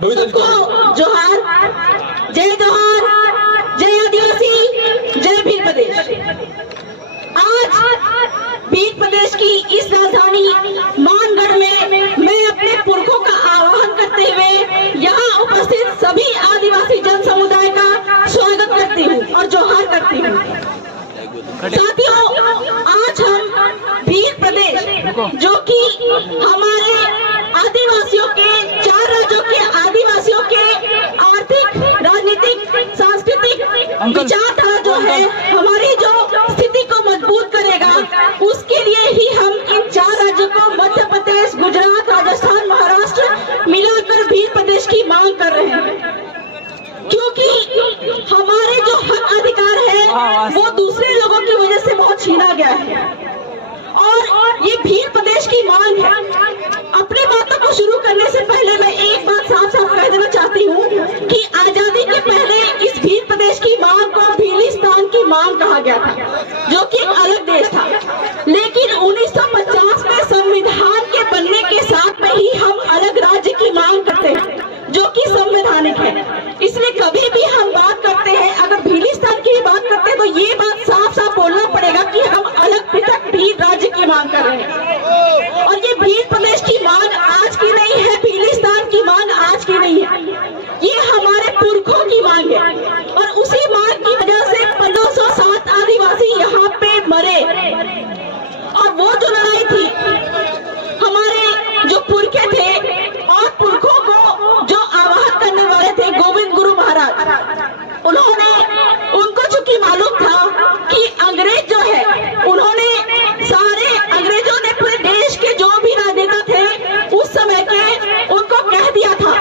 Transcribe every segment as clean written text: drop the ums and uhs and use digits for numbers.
सबको जोहार, जय जोहार, जय आदिवासी, जय भील प्रदेश। आज भील प्रदेश की इस राजधानी मानगढ़ में मैं अपने पुरखों का आह्वान करते हुए यहाँ उपस्थित सभी आदिवासी जन समुदाय का स्वागत करती हूँ और जोहार करती हूँ। साथियों, आज हम भील प्रदेश जो कि हमारे आदिवासियों के, 4 राज्यों के आदिवासियों के आर्थिक, राजनीतिक, सांस्कृतिक विचारधारा जो है हमारी जो स्थिति को मजबूत करेगा, उसके लिए ही हम इन 4 राज्यों को मध्य प्रदेश, गुजरात, राजस्थान, महाराष्ट्र मिलाकर भील प्रदेश की मांग कर रहे हैं। क्योंकि हमारे जो हक अधिकार है वो दूसरे लोगों की वजह से बहुत छीना गया है और ये भील प्रदेश की मांग है। अपनी बातों को शुरू करने से पहले मैं एक बात साफ साफ कह देना चाहती हूँ कि आजादी के पहले इस भील प्रदेश की मांग को भीलिस्तान की मांग कहा गया था, जो कि एक अलग देश था। लेकिन 1950 में संविधान के बनने के साथ में ही हम अलग राज्य की मांग करते हैं, जो कि संवैधानिक है। इसलिए कभी भी हम बात करते हैं, अगर भीलिस्तान की बात करते हैं तो ये बात साफ साफ बोलना पड़ेगा कि हम अलग पृथक भील राज्य की मांग कर रहे हैं। और ये भील प्रदेश की मांग आज की नहीं है, भीलिस्तान की मांग आज की नहीं है, ये हमारे पुरखों की मांग है। और उसी मांग की वजह से 1507 आदिवासी यहाँ पे मरे। और वो जो लड़ाई थी, हमारे जो पुरखे थे और पुरखों को जो आवाहन करने वाले थे गोविंद गुरु महाराज, उनको चूंकि मालूम था कि अंग्रेज जो है, उन्होंने सारे अंग्रेजों ने पूरे देश के जो भी राजनेता थे उस समय के, उनको कह दिया था,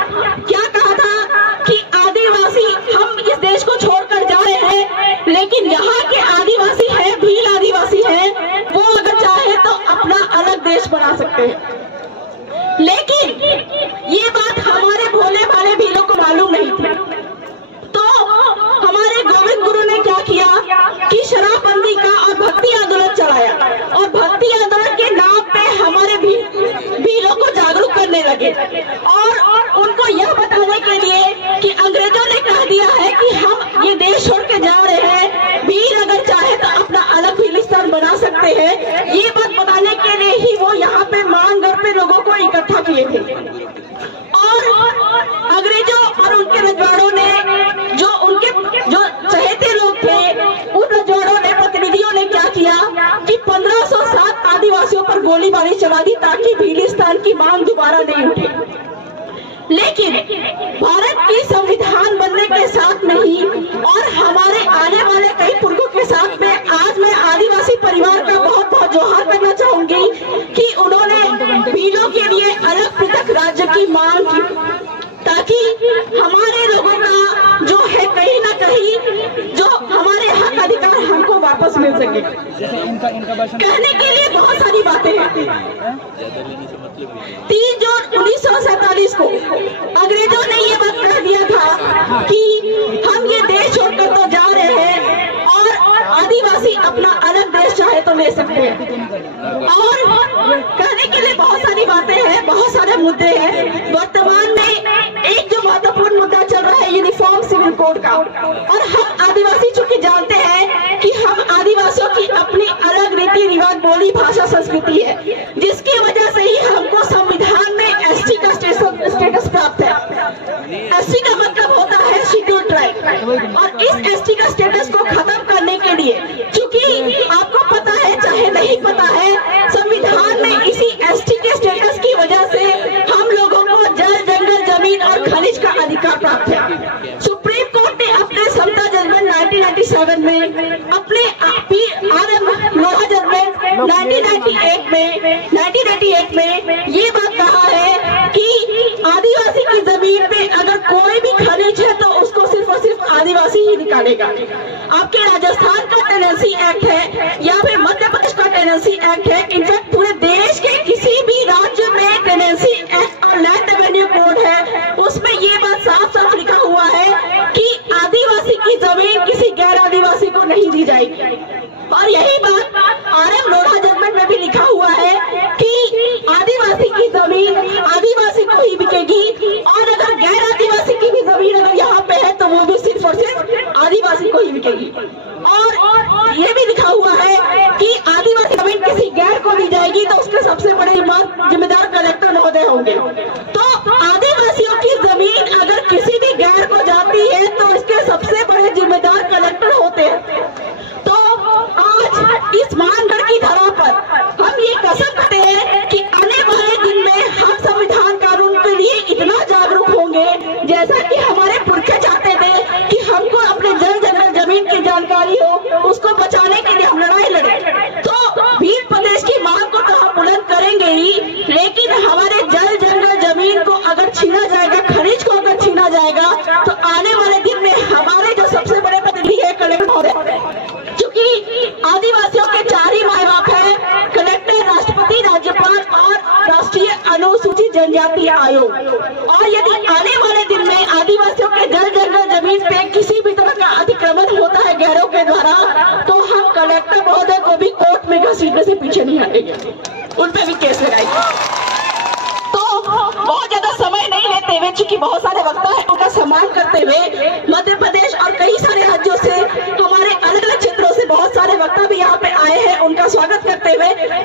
क्या कहा था कि आदिवासी हम इस देश को छोड़कर जा रहे हैं, लेकिन यहाँ के आदिवासी है, भील आदिवासी है, वो अगर चाहे तो अपना अलग देश बना सकते हैं। लेकिन ये बात हमारे भोले भाले भीलों को मालूम नहीं थी। तो हमारे गोविंद गुरु ने क्या किया कि शराबबंदी का और भक्ति आंदोलन चलाया और भक्ति आंदोलन के नाम पे हमारे भीलों को जागरूक करने लगे और उनको यह बताने के लिए कि अंग्रेजों ने कह दिया है कि हम ये देश छोड़ के जा रहे हैं, भील अगर चाहे तो अपना अलग भीलिस्तान बना सकते हैं। ये बात बताने के लिए ही वो यहाँ पे मानगढ़ पे लोगों को इकट्ठा किए थे। और अंग्रेजों और उनके रजवाड़ों ने, जो उनके जो चहेते लोग थे, उन रजवाड़ों ने, प्रतिनिधियों ने क्या किया कि 1507 आदिवासियों पर गोलीबारी चला दी ताकि भीलिस्तान की मांग दोबारा नहीं उठे। लेकिन भारत की संविधान बनने के साथ में ही और हमारे आने वाले कई पुरखों के साथ में आज मैं आदिवासी परिवार का बहुत बहुत जोहार करना चाहूंगी कि उन्होंने भीलों के लिए अलग पृथक राज्य की मांग की, ताकि हमारे लोगों का जो है कहीं ना कहीं जो हमारे हक अधिकार हमको वापस मिल सके। कहने के लिए बहुत सारी बातें हैं। 3 जून 1947 को अंग्रेजों ने ये बात कह दिया था कि हम ये देश छोड़कर तो जा रहे हैं और आदिवासी अपना अलग देश चाहे तो ले सकते हैं। और कहने के लिए बहुत सारी बातें हैं, बहुत सारे मुद्दे हैं। वर्तमान में एक जो महत्वपूर्ण मुद्दा चल रहा है यूनिफॉर्म सिविल कोड का, और हम आदिवासी चूंकि जानते हैं कि हम आदिवासियों की अपनी अलग रीति रिवाज, बोली, भाषा, संस्कृति है, जिसकी वजह से ही हमको संविधान में एसटी का स्टेटस प्राप्त है। एसटी का मतलब होता है शेड्यूल्ड ट्राइब, और इस एसटी का स्टेटस को खत्म करने के लिए, क्योंकि आपको पता है चाहे नहीं पता है, संविधान में इसी एसटी के स्टेटस की वजह से हम लोगों को जल, जंगल, जमीन और खनिज का अधिकार प्राप्त है। सुप्रीम कोर्ट ने अपने समता जजमेंट 1997 में, अपने लोहा जजमेंट 1998 में ये बात कहा है कि आदिवासी की जमीन पे अगर कोई भी खनिज है तो उसको सिर्फ और सिर्फ आदिवासी ही निकालेगा। आपके राजस्थान का टेनेंसी एक्ट है या फिर मध्य प्रदेश का टेनेंसी एक्ट है, इनफैक्ट पूरे देश के किसी भी राज्य में टेनेंसी एक्ट और लैंड रेवेन्यू कोड है, उसमें ये बात साफ साफ लिखा हुआ है कि आदिवासी की जमीन किसी गैर आदिवासी को नहीं दी जाएगी। और यही बात RM लोढ़ा जजमेंट में भी लिखा हुआ है कि आदिवासी की जमीन आदिवासी को ही बिकेगी, और अगर गैर दिखेगी। और ये भी लिखा हुआ है कि आदिवासी जमीन किसी गैर को दी जाएगी तो उसके सबसे बड़े जिम्मेदार कलेक्टर महोदय होंगे। तो आदिवासियों की जमीन अगर किसी भी गैर को जाती है तो इसके सबसे बड़े जिम्मेदार कलेक्टर होते हैं। तो आज इस मानगढ़ की धरा पर हम ये कसम खाते हैं कि आने वाले दिन में हम संविधान कानून के लिए इतना जागरूक होंगे जैसा कि हमारे पुरखे चाहते थे कि हमको अपने जल जंगल जमीन की जानकारी हो, उसको बचाने के लिए हम लड़ाई लड़े। तो भील प्रदेश की मांग को तो हम बुलंद करेंगे ही, लेकिन हमारे जल जंगल जमीन को अगर छीना जाएगा, खनिज को अगर छीना जाएगा तो आने वाले दिन में हमारे जो सबसे बड़े प्रतिनिधि है कलेक्टर महोदय, क्योंकि आदिवासियों के 4 ही माए बाप है, कलेक्टर, राष्ट्रपति, राज्यपाल और राष्ट्रीय अनुसूचित जनजाति आयोग। और यदि आने वाले दिन में आदिवासियों के जल जंगल जमीन पे किसी भी तरह का अतिक्रमण होता है गैरों के द्वारा, तो हम कलेक्टर महोदय को भी कोर्ट में घसीटने से पीछे नहीं हटेंगे, उन पे भी केस लगाएंगे। तो बहुत ज्यादा समय नहीं लेते हुए, चूंकि बहुत सारे वक्ता है, उनका सम्मान करते हुए मध्य प्रदेश और कई सारे राज्यों से, हमारे अलग अलग क्षेत्रों से बहुत सारे वक्ता भी यहाँ पे आए हैं, उनका स्वागत करते हुए